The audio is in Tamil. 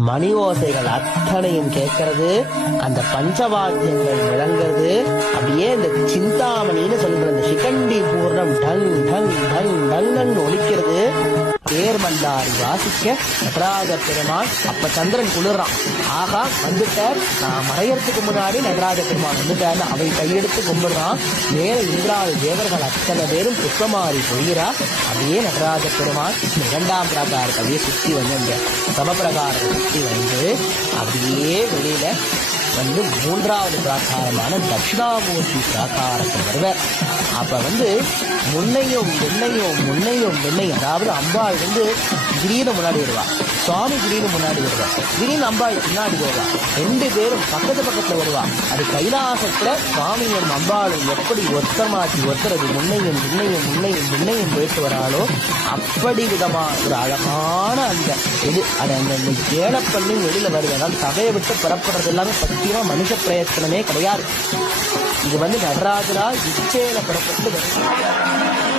மணி ஓசைகள் அத்தனையும் கேட்கறது அந்த பஞ்சவாத்தியங்கள் விளங்குறது. அப்படியே இந்த சிந்தாமணின்னு சொல்ற அந்த சிகண்டி பூர்ணம் டங் டங் டங் டங்கன்னு ஒலிக்கிறது. தேர்மல்லாரி வாசிக்க நடராஜ பெருமான் அப்ப சந்திரன் குளிர்றான். ஆகா வந்துட்டார். நான் மறையறதுக்கு முன்னாடி நடராஜ பெருமான் வந்துட்டார்னு அவை கையெடுத்து கும்பிடுறான். மேல இந்திராதி தேவர்கள் அத்தனை பேரும் புஷ்பமாரி பொழிகிறா அப்படியே நடராஜ பெருமான் இரண்டாம் பிரகாரத்தை அப்படியே சுற்றி வந்து இந்த சமபிரகாரத்தை சுத்தி வந்து அப்படியே வெளியில வந்து மூன்றாவது பிராகாரமான தட்சிணாமூர்த்தி பிராகாரத்தில் வருவார். அப்போ வந்து முன்னையும் முன்னையும் முன்னையும் முன்னையும் அதாவது அம்பாள் வந்து திடீர்னு முன்னாடி வருவா. சுவாமி திடீர்னு முன்னாடி வருவா. கிரீன் அம்பாள் பின்னாடி வருவா. ரெண்டு பேரும் பக்கத்து பக்கத்துல வருவா. அது கைலாசத்துல சுவாமியும் அம்பாளும் எப்படி ஒத்தமாக்கி ஒத்துறது முன்னையும் முன்னையும் முன்னையும் முன்னையும் போயிட்டு வராளோ அப்படி விதமா ஒரு அழகான அந்த இது. அது அந்த ஏழப்பள்ளி ஏழை பண்ணி வெளியில வருது. அதனால சபையை விட்டு புறப்படுறது எல்லாமே சத்தியமா மனுஷ பிரயத்தனமே கிடையாது. இது வந்து நடராஜரா இச்சையில புறப்பட்டு வருது